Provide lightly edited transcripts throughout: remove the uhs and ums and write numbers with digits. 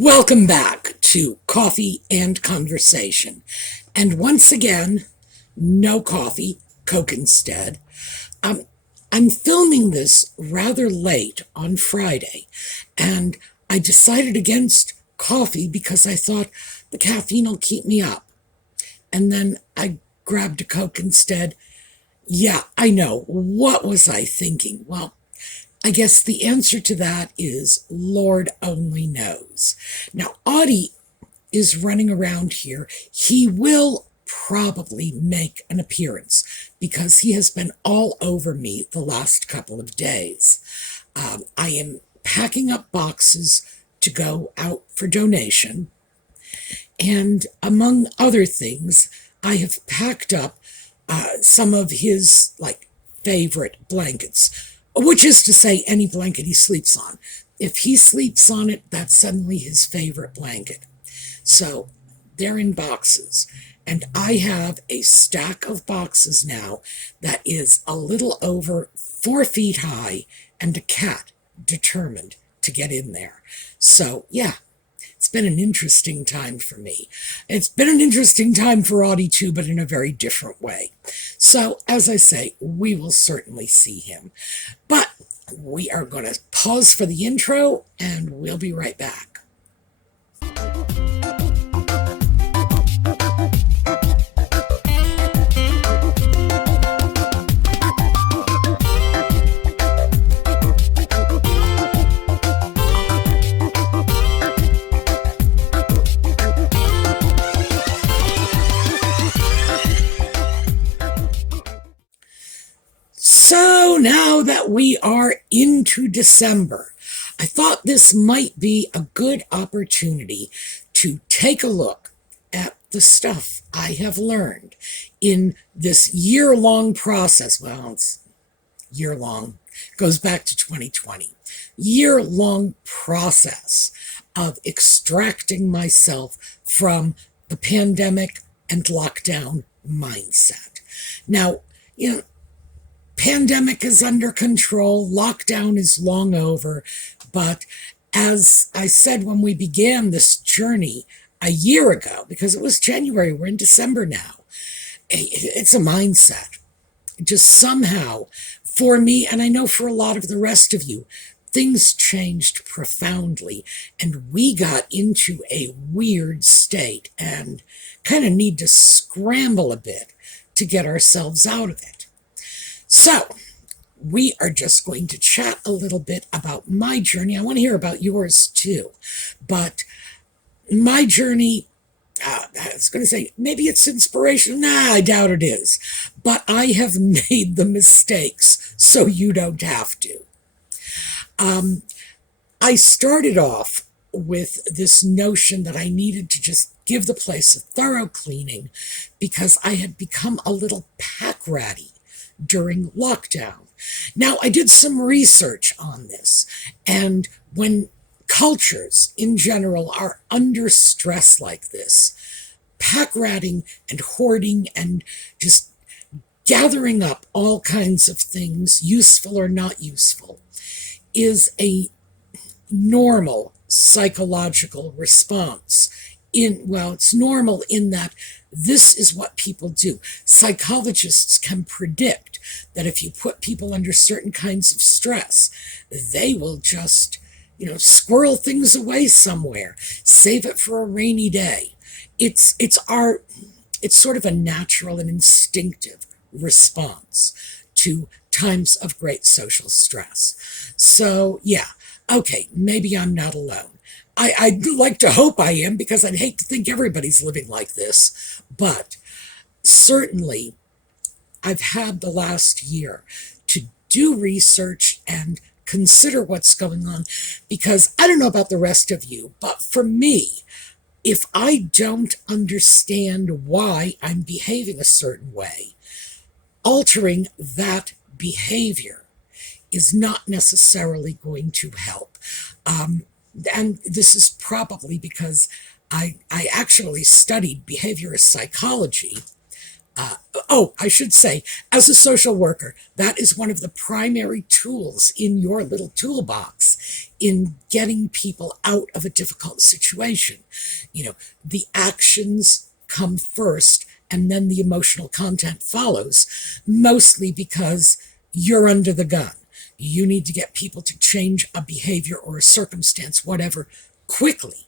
Welcome back to Coffee and Conversation. And once again, no coffee, Coke instead. I'm filming this rather late on Friday, and I decided against coffee because I thought the caffeine will keep me up. And then I grabbed a Coke instead. Yeah, I know. What was I thinking? Well, I guess the answer to that is Lord only knows. Now, Audie is running around here. He will probably make an appearance because he has been all over me the last couple of days. I am packing up boxes to go out for donation. And among other things, I have packed up some of his favorite blankets, which is to say any blanket he sleeps on. If he sleeps on it, that's suddenly his favorite blanket. So they're in boxes. And I have a stack of boxes now that is a little over 4 feet high and a cat determined to get in there. So yeah, it's been an interesting time for me. It's been an interesting time for Audie too, but in a very different way. So, as I say, we will certainly see him. But we are going to pause for the intro, and we'll be right back. So now that we are into December, I thought this might be a good opportunity to take a look at the stuff I have learned in this year-long process. Well, it's year-long, goes back to 2020. Year-long process of extracting myself from the pandemic and lockdown mindset. Now, pandemic is under control, lockdown is long over, but as I said when we began this journey a year ago, because it was January, we're in December now, it's a mindset. Just somehow, for me, and I know for a lot of the rest of you, things changed profoundly, and we got into a weird state and kind of need to scramble a bit to get ourselves out of it. So, we are just going to chat a little bit about my journey. I want to hear about yours too. But my journey, I was going to say, maybe it's inspiration. Nah, I doubt it is. But I have made the mistakes so you don't have to. I started off with this notion that I needed to just give the place a thorough cleaning because I had become a little pack ratty during lockdown. Now, I did some research on this, and when cultures in general are under stress like this, pack ratting and hoarding and just gathering up all kinds of things, useful or not useful, is a normal psychological response. It's normal in that this is what people do. Psychologists can predict that if you put people under certain kinds of stress, they will just, squirrel things away somewhere, save it for a rainy day. It's sort of a natural and instinctive response to times of great social stress. So, yeah, okay, maybe I'm not alone. I'd like to hope I am, because I'd hate to think everybody's living like this. But certainly, I've had the last year to do research and consider what's going on, because I don't know about the rest of you, but for me, if I don't understand why I'm behaving a certain way, altering that behavior is not necessarily going to help. And this is probably because I actually studied behaviorist psychology Oh, I should say, as a social worker, that is one of the primary tools in your little toolbox in getting people out of a difficult situation. The actions come first and then the emotional content follows, mostly because you're under the gun. You need to get people to change a behavior or a circumstance, whatever, quickly.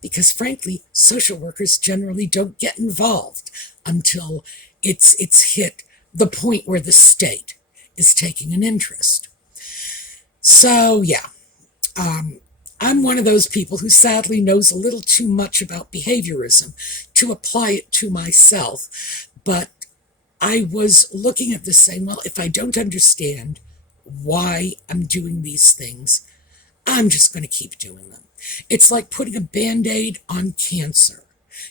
Because frankly, social workers generally don't get involved until it's hit the point where the state is taking an interest. So yeah, I'm one of those people who sadly knows a little too much about behaviorism to apply it to myself. But I was looking at this saying, well, if I don't understand why I'm doing these things, I'm just going to keep doing them. It's like putting a Band-Aid on cancer.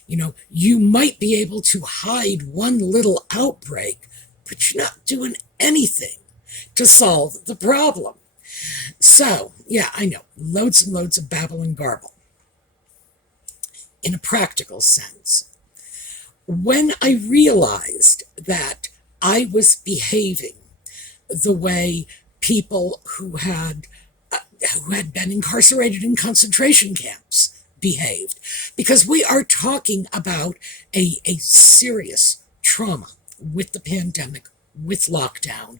You might be able to hide one little outbreak, but you're not doing anything to solve the problem. So, yeah, I know, loads and loads of babble and garble. In a practical sense, when I realized that I was behaving the way people who had been incarcerated in concentration camps behaved, because we are talking about a serious trauma with the pandemic, with lockdown.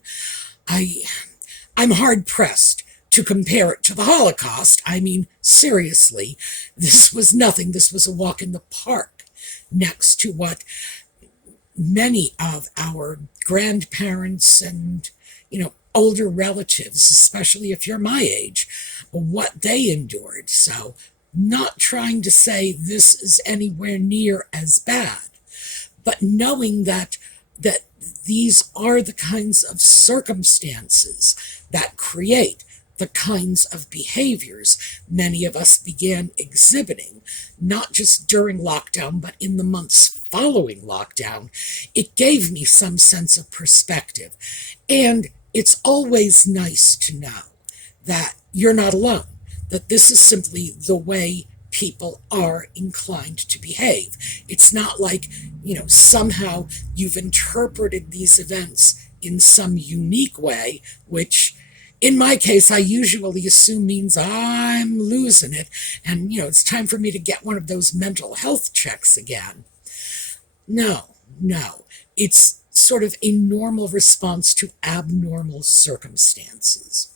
I'm hard pressed to compare it to the Holocaust. I mean, seriously, this was nothing. This was a walk in the park next to what many of our grandparents and, older relatives, especially if you're my age, what they endured. So, not trying to say this is anywhere near as bad, but knowing that these are the kinds of circumstances that create the kinds of behaviors many of us began exhibiting, not just during lockdown, but in the months following lockdown. It gave me some sense of perspective. And it's always nice to know that you're not alone, that this is simply the way people are inclined to behave. It's not like, somehow you've interpreted these events in some unique way, which in my case, I usually assume means I'm losing it. And, it's time for me to get one of those mental health checks again. No. It's sort of a normal response to abnormal circumstances.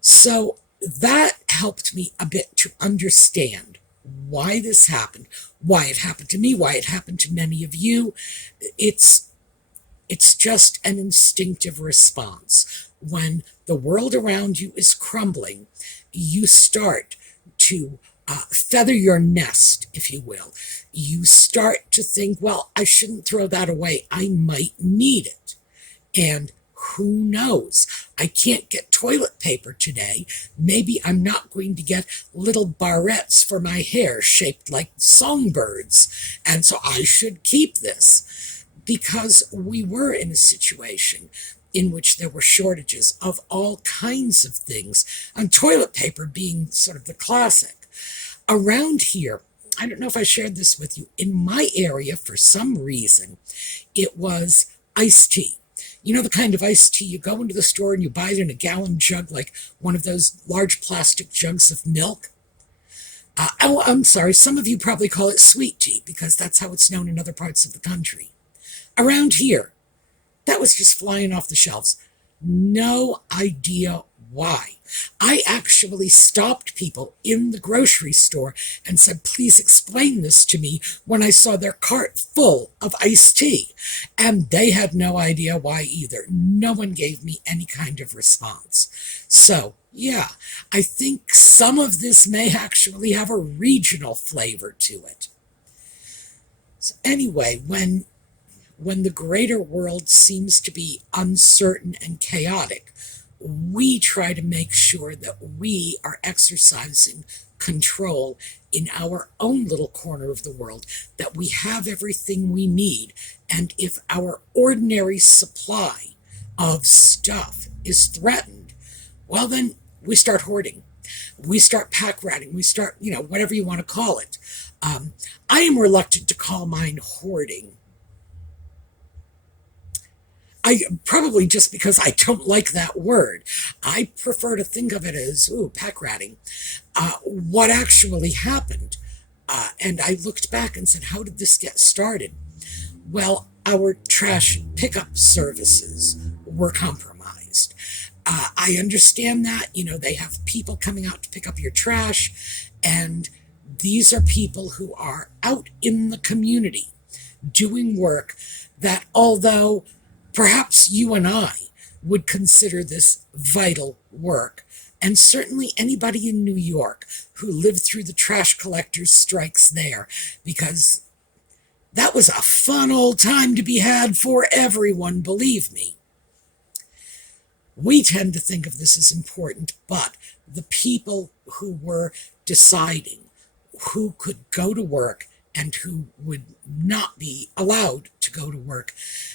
So that helped me a bit to understand why this happened, why it happened to me, why it happened to many of you. It's just an instinctive response. When the world around you is crumbling, you start to feather your nest, if you will. You start to think, well, I shouldn't throw that away. I might need it. And who knows? I can't get toilet paper today. Maybe I'm not going to get little barrettes for my hair shaped like songbirds. And so I should keep this, because we were in a situation in which there were shortages of all kinds of things, and toilet paper being sort of the classic. Around here, I don't know if I shared this with you, in my area, for some reason, it was iced tea. The kind of iced tea you go into the store and you buy it in a gallon jug, like one of those large plastic jugs of milk. I'm sorry, some of you probably call it sweet tea, because that's how it's known in other parts of the country. Around here, that was just flying off the shelves. No idea why. I actually stopped people in the grocery store and said, please explain this to me, when I saw their cart full of iced tea. And they had no idea why either. No one gave me any kind of response. So, yeah, I think some of this may actually have a regional flavor to it. So anyway, when the greater world seems to be uncertain and chaotic, we try to make sure that we are exercising control in our own little corner of the world, that we have everything we need. And if our ordinary supply of stuff is threatened, well, then we start hoarding. We start pack ratting. We start, whatever you want to call it. I am reluctant to call mine hoarding. I probably just because I don't like that word. I prefer to think of it as, ooh, pack ratting. What actually happened? And I looked back and said, how did this get started? Well, our trash pickup services were compromised. I understand that, they have people coming out to pick up your trash, and these are people who are out in the community doing work that, although perhaps you and I would consider this vital work, and certainly anybody in New York who lived through the trash collectors' strikes there, because that was a fun old time to be had for everyone, believe me. We tend to think of this as important, but the people who were deciding who could go to work and who would not be allowed to go to work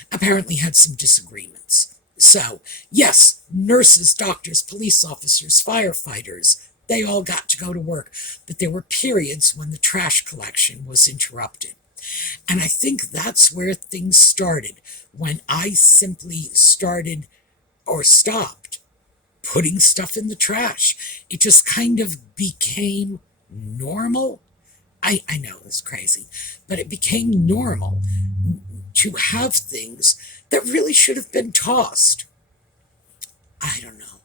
apparently had some disagreements. So, yes, nurses, doctors, police officers, firefighters, they all got to go to work, but there were periods when the trash collection was interrupted. And I think that's where things started, when I simply started or stopped putting stuff in the trash. It just kind of became normal. I know it's crazy, but it became normal to have things that really should have been tossed. I don't know.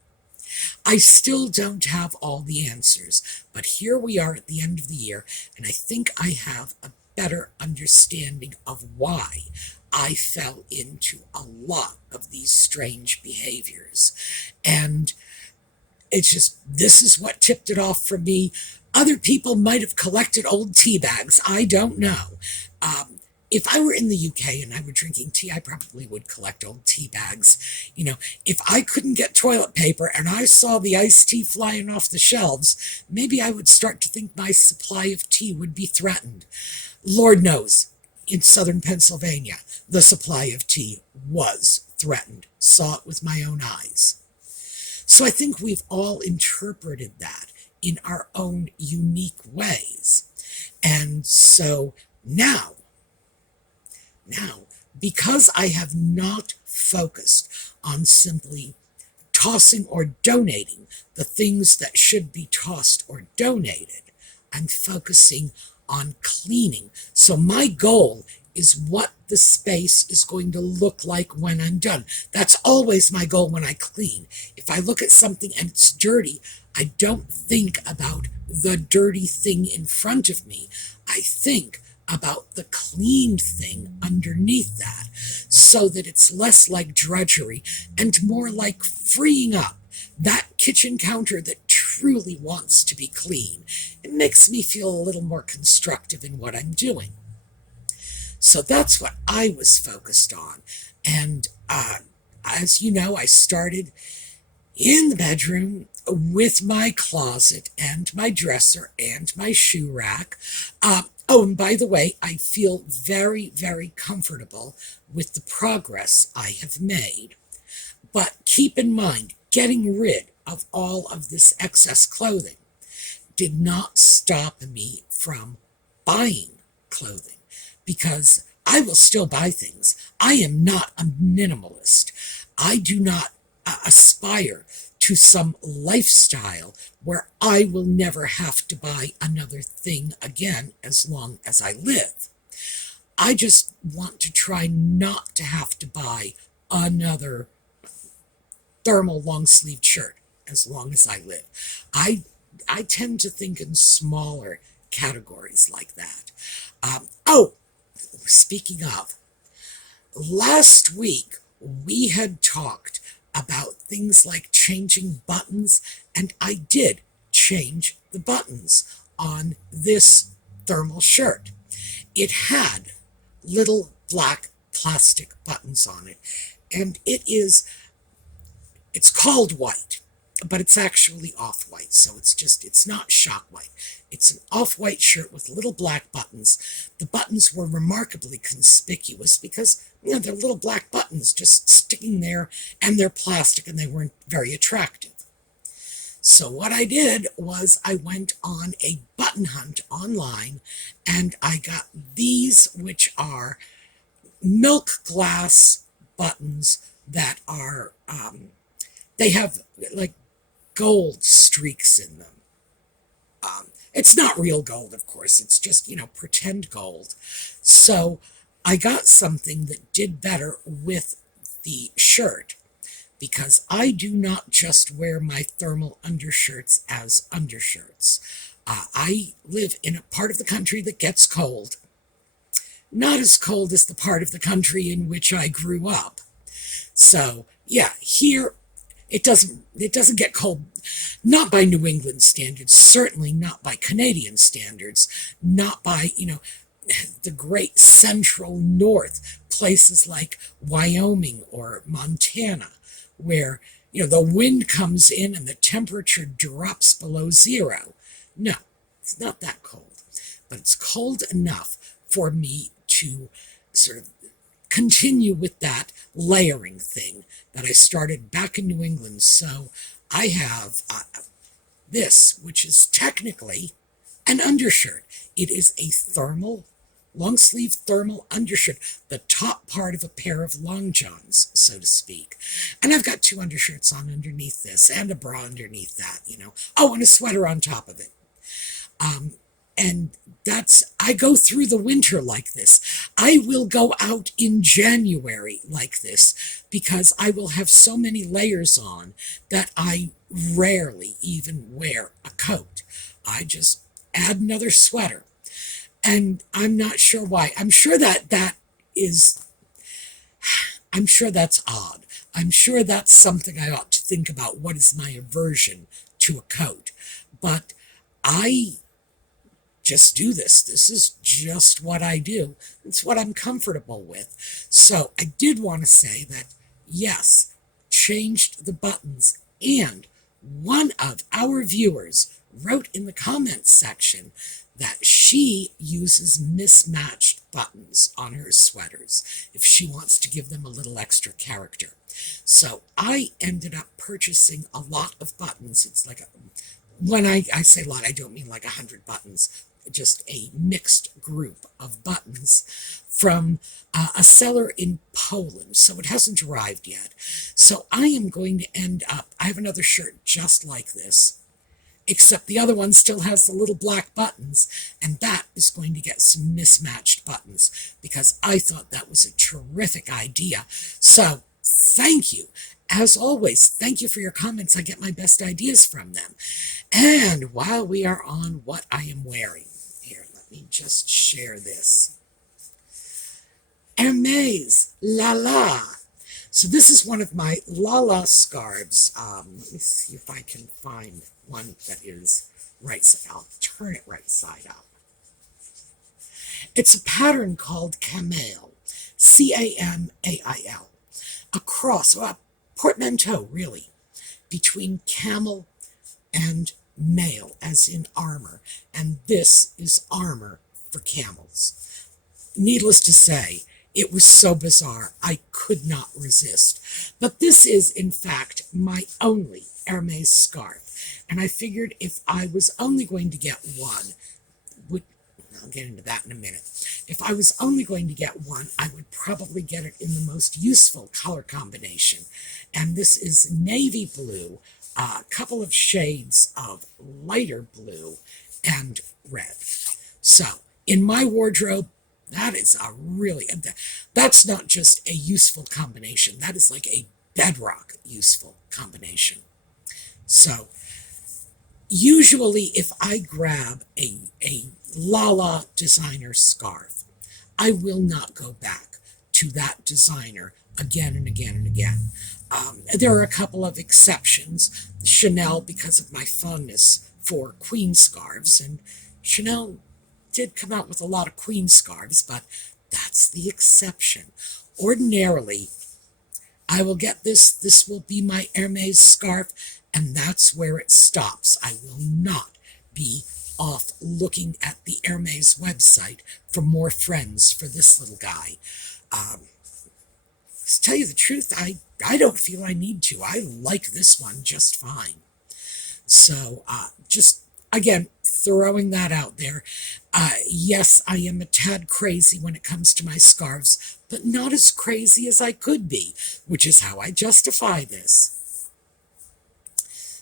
I still don't have all the answers, but here we are at the end of the year, and I think I have a better understanding of why I fell into a lot of these strange behaviors. And it's just, this is what tipped it off for me. Other people might have collected old tea bags. I don't know. If I were in the UK and I were drinking tea, I probably would collect old tea bags. If I couldn't get toilet paper and I saw the iced tea flying off the shelves, maybe I would start to think my supply of tea would be threatened. Lord knows, in southern Pennsylvania, the supply of tea was threatened. Saw it with my own eyes. So I think we've all interpreted that in our own unique ways. And so now, because I have not focused on simply tossing or donating the things that should be tossed or donated, I'm focusing on cleaning. So my goal is what the space is going to look like when I'm done. That's always my goal when I clean. If I look at something and it's dirty, I don't think about the dirty thing in front of me. I think about the cleaned thing underneath that, so that it's less like drudgery and more like freeing up that kitchen counter that truly wants to be clean. It makes me feel a little more constructive in what I'm doing. So that's what I was focused on. And as you know, I started in the bedroom with my closet and my dresser and my shoe rack. And by the way, I feel very, very comfortable with the progress I have made. But keep in mind, getting rid of all of this excess clothing did not stop me from buying clothing, because I will still buy things. I am not a minimalist. I do not aspire to some lifestyle where I will never have to buy another thing again as long as I live. I just want to try not to have to buy another thermal long-sleeved shirt as long as I live. I tend to think in smaller categories like that. Speaking of, last week we had talked about things like changing buttons, and I did change the buttons on this thermal shirt. It had little black plastic buttons on it, and it's called white, but it's actually off-white, so it's not shock white. It's an off-white shirt with little black buttons. The buttons were remarkably conspicuous because, they're little black buttons just sticking there, and they're plastic, and they weren't very attractive. So what I did was I went on a button hunt online, and I got these, which are milk glass buttons that are, they have like gold streaks in them. It's not real gold, of course. It's just, pretend gold. So I got something that did better with the shirt because I do not just wear my thermal undershirts as undershirts. I live in a part of the country that gets cold. Not as cold as the part of the country in which I grew up. So, yeah, here it doesn't get cold, not by New England standards, certainly not by Canadian standards, not by, the great central north, places like Wyoming or Montana, where, the wind comes in and the temperature drops below zero. No, it's not that cold, but it's cold enough for me to sort of continue with that layering thing that I started back in New England. So I have this, which is technically an undershirt. It is a long sleeve thermal undershirt, the top part of a pair of long johns, so to speak. And I've got two undershirts on underneath this and a bra underneath that, Oh, and a sweater on top of it. And I go through the winter like this. I will go out in January like this because I will have so many layers on that I rarely even wear a coat. I just add another sweater. And I'm not sure why. I'm sure I'm sure that's odd. I'm sure that's something I ought to think about. What is my aversion to a coat? But I just do this. This is just what I do. It's what I'm comfortable with. So I did want to say that, yes, changed the buttons. And one of our viewers wrote in the comments section that she uses mismatched buttons on her sweaters if she wants to give them a little extra character. So I ended up purchasing a lot of buttons. It's like when I say a lot, I don't mean like 100 buttons, just a mixed group of buttons from a seller in Poland. So it hasn't arrived yet. So I am going to end up, I have another shirt just like this, except the other one still has the little black buttons, and that is going to get some mismatched buttons because I thought that was a terrific idea. So thank you. As always, thank you for your comments. I get my best ideas from them. And while we are on what I am wearing, here, let me just share this. Hermes La La. So this is one of my La La scarves. Let me see if I can find one that is right side. I'll turn it right side up. It's a pattern called Camel, Camail. A cross, a portmanteau, really, between camel and mail, as in armor. And this is armor for camels. Needless to say, it was so bizarre, I could not resist. But this is, in fact, my only Hermes scarf. And I figured if I was only going to get one, I'll get into that in a minute. If I was only going to get one, I would probably get it in the most useful color combination. And this is navy blue, a couple of shades of lighter blue, and red. So, in my wardrobe, that is that's not just a useful combination. That is like a bedrock useful combination. So, usually if I grab a Lala designer scarf, I will not go back to that designer again and again and again. There are a couple of exceptions. Chanel, because of my fondness for queen scarves, and Chanel did come out with a lot of queen scarves, but that's the exception. Ordinarily, I will get this. This will be my Hermes scarf, and that's where it stops. I will not be off looking at the Hermes website for more friends for this little guy. To tell you the truth, I don't feel I need to. I like this one just fine. So, again, throwing that out there. Yes, I am a tad crazy when it comes to my scarves, but not as crazy as I could be, which is how I justify this.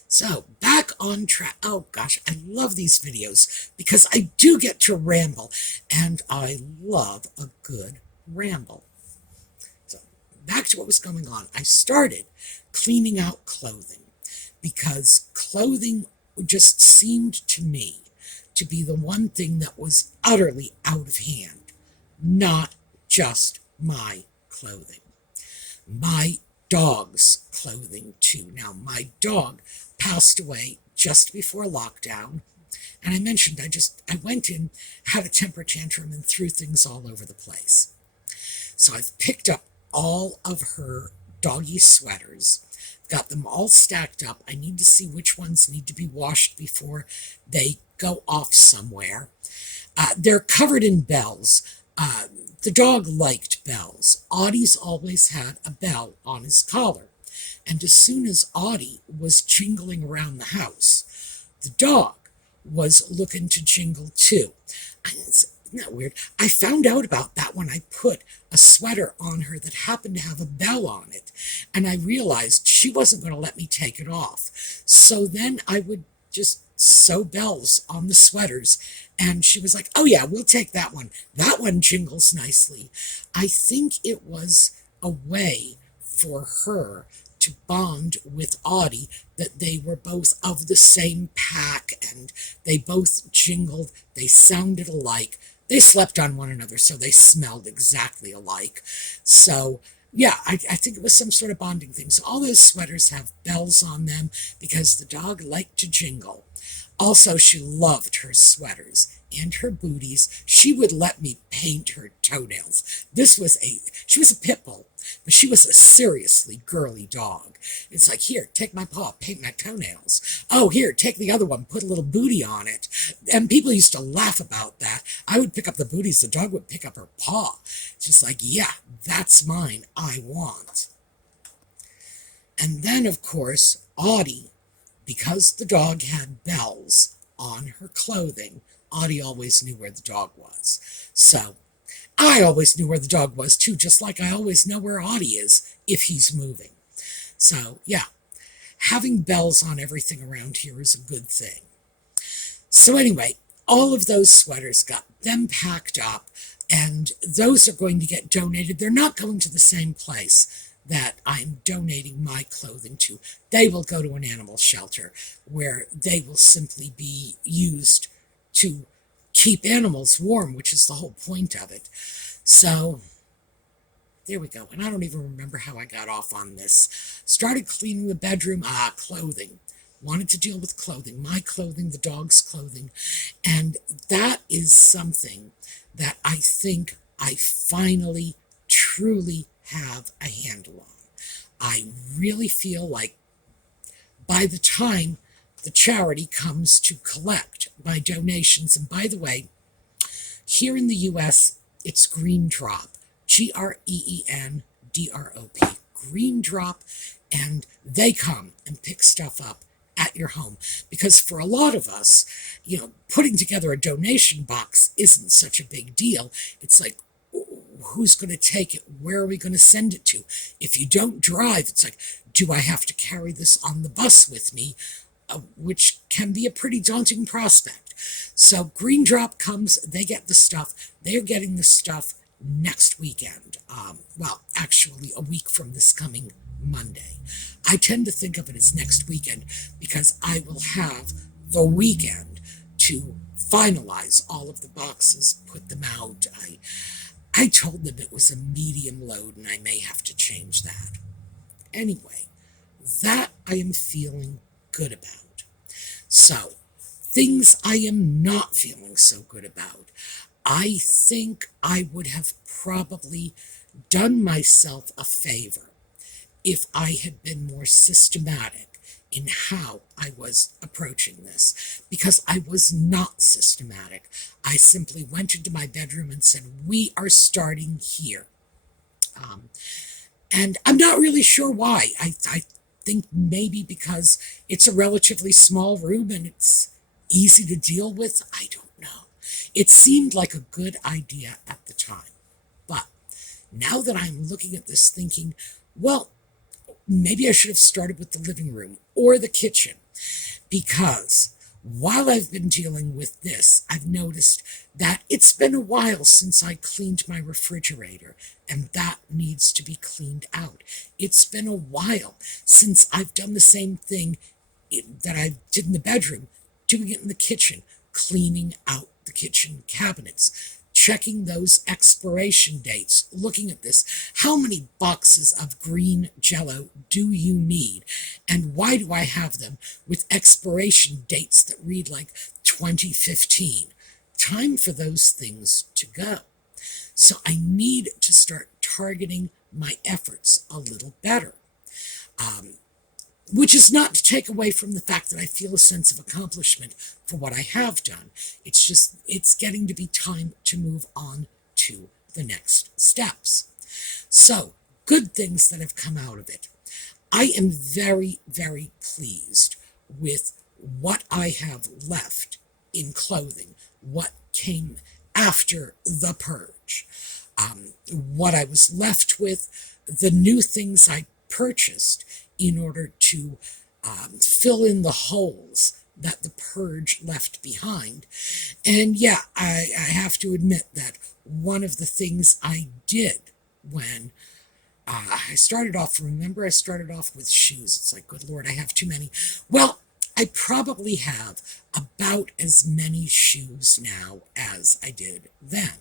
So, back on track. Oh gosh, I love these videos because I do get to ramble, and I love a good ramble. So, back to what was going on. I started cleaning out clothing because clothing just seemed to me to be the one thing that was utterly out of hand, not just my clothing. My dog's clothing too. Now, my dog passed away just before lockdown, and I mentioned I went in, had a temper tantrum, and threw things all over the place. So I've picked up all of her doggy sweaters, got them all stacked up. I need to see which ones need to be washed before they go off somewhere. They're covered in bells. The dog liked bells. Audie's always had a bell on his collar. And as soon as Audie was jingling around the house, the dog was looking to jingle too. Isn't that weird? I found out about that when I put a sweater on her that happened to have a bell on it. And I realized she wasn't going to let me take it off. So then I would just sew bells on the sweaters. And she was like, oh yeah, we'll take that one. That one jingles nicely. I think it was a way for her to bond with Audie, that they were both of the same pack and they both jingled, they sounded alike, they slept on one another, so they smelled exactly alike. So yeah, I think it was some sort of bonding thing. So all those sweaters have bells on them because the dog liked to jingle. Also, she loved her sweaters and her booties. She would let me paint her toenails. She was a pit bull, but she was a seriously girly dog. It's like, here, take my paw, paint my toenails. Oh, here, take the other one, put a little booty on it. And people used to laugh about that. I would pick up the booties, the dog would pick up her paw. It's just like, yeah, that's mine, I want. And then, of course, Audie, because the dog had bells on her clothing, Audie always knew where the dog was. So I always knew where the dog was too, just like I always know where Audie is if he's moving. So yeah, having bells on everything around here is a good thing. So anyway, all of those sweaters, got them packed up, and those are going to get donated. They're not going to the same place that I'm donating my clothing to. They will go to an animal shelter where they will simply be used to keep animals warm, which is the whole point of it. So there we go. And I don't even remember how I got off on this. Started cleaning the bedroom. Clothing. Wanted to deal with clothing. My clothing, the dog's clothing. And that is something that I think I finally, truly have a handle on. I really feel like by the time the charity comes to collect my donations, and by the way, here in the U.S., it's Green Drop, Greendrop, Green Drop, and they come and pick stuff up at your home. Because for a lot of us, putting together a donation box isn't such a big deal. It's like, who's going to take it? Where are we going to send it to? If you don't drive, it's like, do I have to carry this on the bus with me? Which can be a pretty daunting prospect. So Green Drop comes, they get the stuff. They're getting the stuff next weekend. Well, actually a week from this coming Monday. I tend to think of it as next weekend because I will have the weekend to finalize all of the boxes, put them out. I told them it was a medium load and I may have to change that. Anyway, that I am feeling good about. So, things I am not feeling so good about. I think I would have probably done myself a favor if I had been more systematic in how I was approaching this, because I was not systematic. I simply went into my bedroom and said, we are starting here. And I'm not really sure why. I think maybe because it's a relatively small room and it's easy to deal with? I don't know. It seemed like a good idea at the time. But now that I'm looking at this thinking, well, maybe I should have started with the living room or the kitchen, because while I've been dealing with this, I've noticed that it's been a while since I cleaned my refrigerator, and that needs to be cleaned out. It's been a while since I've done the same thing that I did in the bedroom, doing it in the kitchen, cleaning out the kitchen cabinets, checking those expiration dates, looking at this. How many boxes of green Jell-O do you need? And why do I have them with expiration dates that read like 2015? Time for those things to go. So I need to start targeting my efforts a little better. Which is not to take away from the fact that I feel a sense of accomplishment for what I have done. It's just, it's getting to be time to move on to the next steps. So, good things that have come out of it. I am very, very pleased with what I have left in clothing, what came after the purge, what I was left with, the new things I purchased in order to fill in the holes that the purge left behind. And yeah, I have to admit that one of the things I did when I started off, remember I started off with shoes. It's like, good Lord, I have too many. Well, I probably have about as many shoes now as I did then.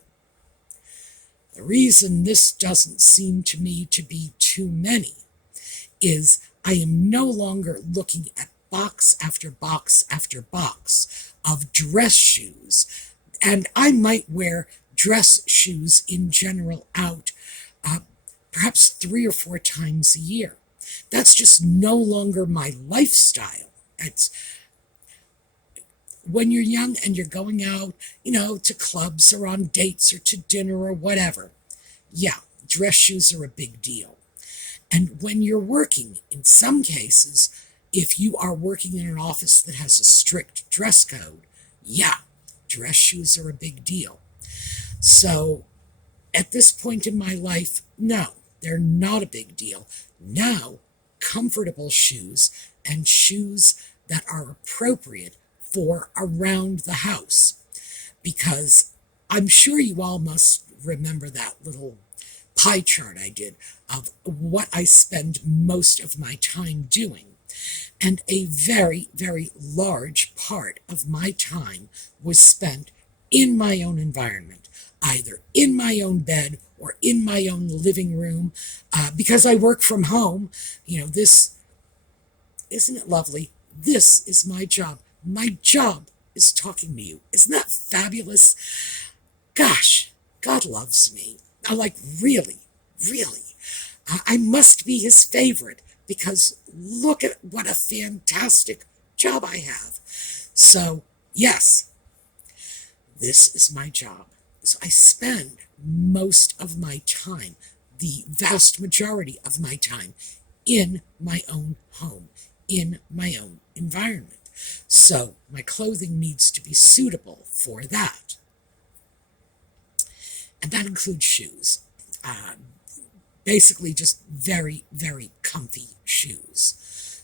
The reason this doesn't seem to me to be too many is I am no longer looking at box after box after box of dress shoes. And I might wear dress shoes in general out perhaps 3 or 4 times a year. That's just no longer my lifestyle. It's when you're young and you're going out, to clubs or on dates or to dinner or whatever. Yeah, dress shoes are a big deal. And when you're working, in some cases, if you are working in an office that has a strict dress code, yeah, dress shoes are a big deal. So at this point in my life, no, they're not a big deal. Now, comfortable shoes and shoes that are appropriate for around the house. Because I'm sure you all must remember that little pie chart I did of what I spend most of my time doing. And a very, very large part of my time was spent in my own environment, either in my own bed or in my own living room, because I work from home. This, isn't it lovely? This is my job. My job is talking to you. Isn't that fabulous? Gosh, God loves me. Really, really. I must be his favorite, because look at what a fantastic job I have. So, yes, this is my job. So I spend most of my time, the vast majority of my time, in my own home, in my own environment. So my clothing needs to be suitable for that. And that includes shoes. Basically just very, very comfy shoes.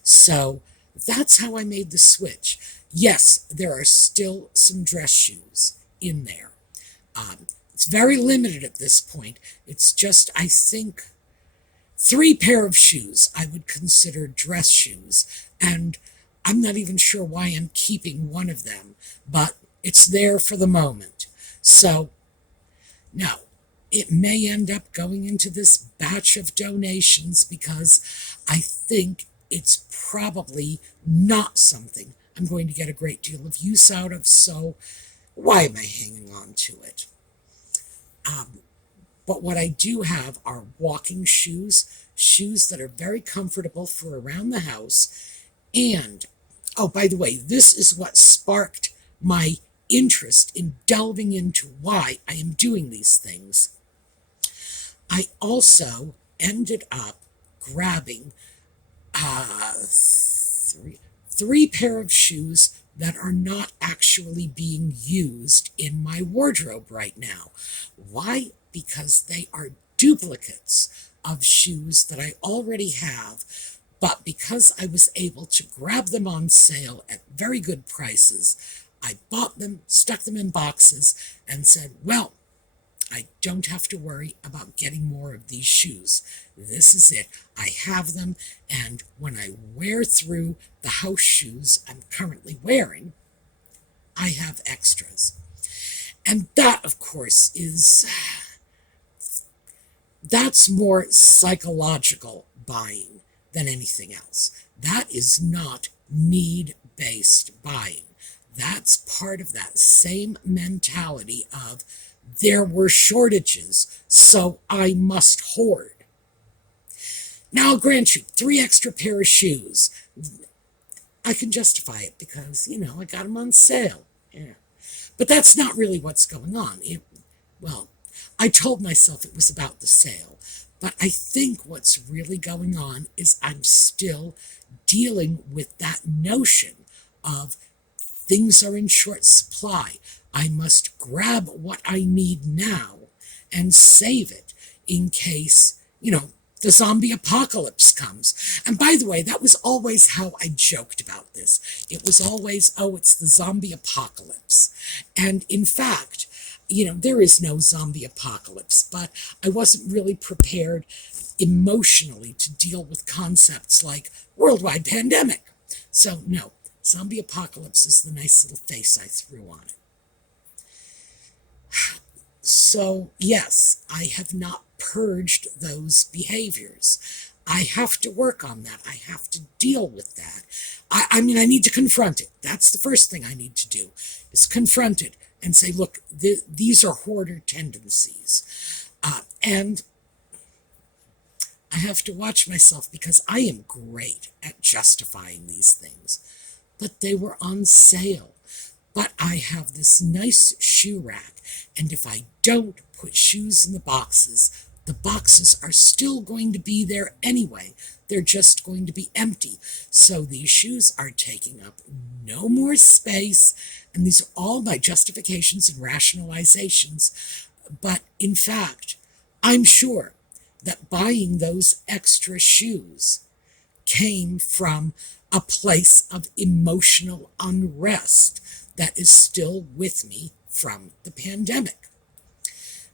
So that's how I made the switch. Yes, there are still some dress shoes in there. It's very limited at this point. It's just, I think, 3 pair of shoes I would consider dress shoes. And I'm not even sure why I'm keeping one of them, but it's there for the moment. So, no. It may end up going into this batch of donations, because I think it's probably not something I'm going to get a great deal of use out of, so why am I hanging on to it? But what I do have are walking shoes that are very comfortable for around the house. And, oh, by the way, this is what sparked my interest in delving into why I am doing these things. I also ended up grabbing 3 pair of shoes that are not actually being used in my wardrobe right now. Why? Because they are duplicates of shoes that I already have, but because I was able to grab them on sale at very good prices, I bought them, stuck them in boxes, and said, well, I don't have to worry about getting more of these shoes. This is it. I have them, and when I wear through the house shoes I'm currently wearing, I have extras. And that, of course, that's more psychological buying than anything else. That is not need-based buying. That's part of that same mentality of there were shortages, so I must hoard. Now, I'll grant you, 3 extra pair of shoes. I can justify it because, I got them on sale. Yeah. But that's not really what's going on. I told myself it was about the sale, but I think what's really going on is I'm still dealing with that notion of things are in short supply. I must grab what I need now and save it in case, the zombie apocalypse comes. And by the way, that was always how I joked about this. It was always, it's the zombie apocalypse. And in fact, there is no zombie apocalypse, but I wasn't really prepared emotionally to deal with concepts like worldwide pandemic. So no, zombie apocalypse is the nice little face I threw on it. So yes, I have not purged those behaviors. I have to work on that. I have to deal with that. I need to confront it. That's the first thing I need to do, is confront it and say, look, these are hoarder tendencies. And I have to watch myself because I am great at justifying these things. But they were on sale. But I have this nice shoe rack, and if I don't put shoes in the boxes are still going to be there anyway. They're just going to be empty. So these shoes are taking up no more space, and these are all my justifications and rationalizations. But in fact, I'm sure that buying those extra shoes came from a place of emotional unrest that is still with me from the pandemic.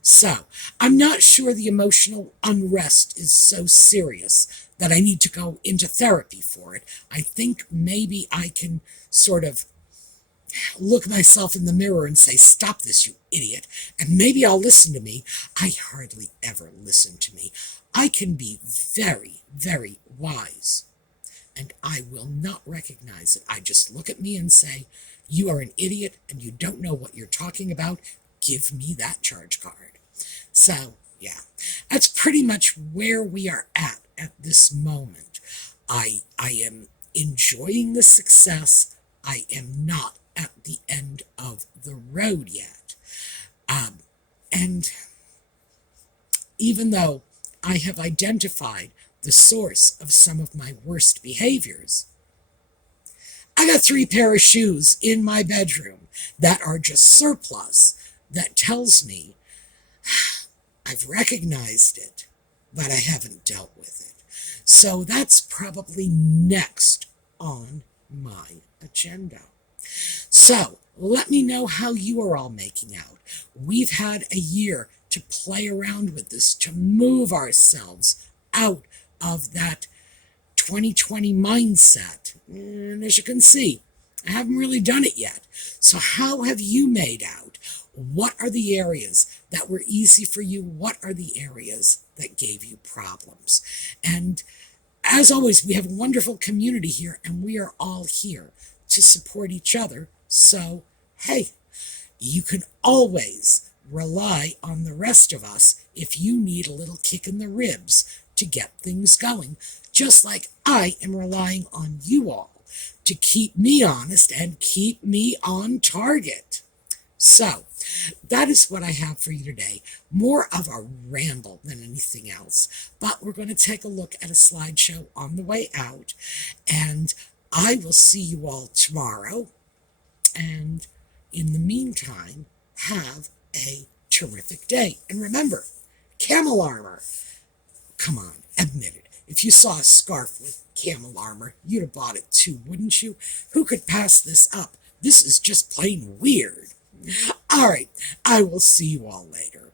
So, I'm not sure the emotional unrest is so serious that I need to go into therapy for it. I think maybe I can sort of look myself in the mirror and say, stop this, you idiot. And maybe I'll listen to me. I hardly ever listen to me. I can be very, very wise, and I will not recognize it. I just look at me and say, you are an idiot and you don't know what you're talking about. Give me that charge card. So, yeah, that's pretty much where we are at this moment. I am enjoying the success. I am not at the end of the road yet. And even though I have identified the source of some of my worst behaviors, I got 3 pair of shoes in my bedroom that are just surplus that tells me I've recognized it, but I haven't dealt with it. So that's probably next on my agenda. So let me know how you are all making out. We've had a year to play around with this, to move ourselves out of that 2020 mindset. And as you can see, I haven't really done it yet. So how have you made out? What are the areas that were easy for you? What are the areas that gave you problems? And as always, we have a wonderful community here, and we are all here to support each other. So, hey, you can always rely on the rest of us if you need a little kick in the ribs to get things going, just like I am relying on you all to keep me honest and keep me on target. So, that is what I have for you today. More of a ramble than anything else. But we're going to take a look at a slideshow on the way out. And I will see you all tomorrow. And in the meantime, have a terrific day. And remember, camel armor. Come on, admit it. If you saw a scarf with camel armor, you'd have bought it too, wouldn't you? Who could pass this up? This is just plain weird. All right, I will see you all later.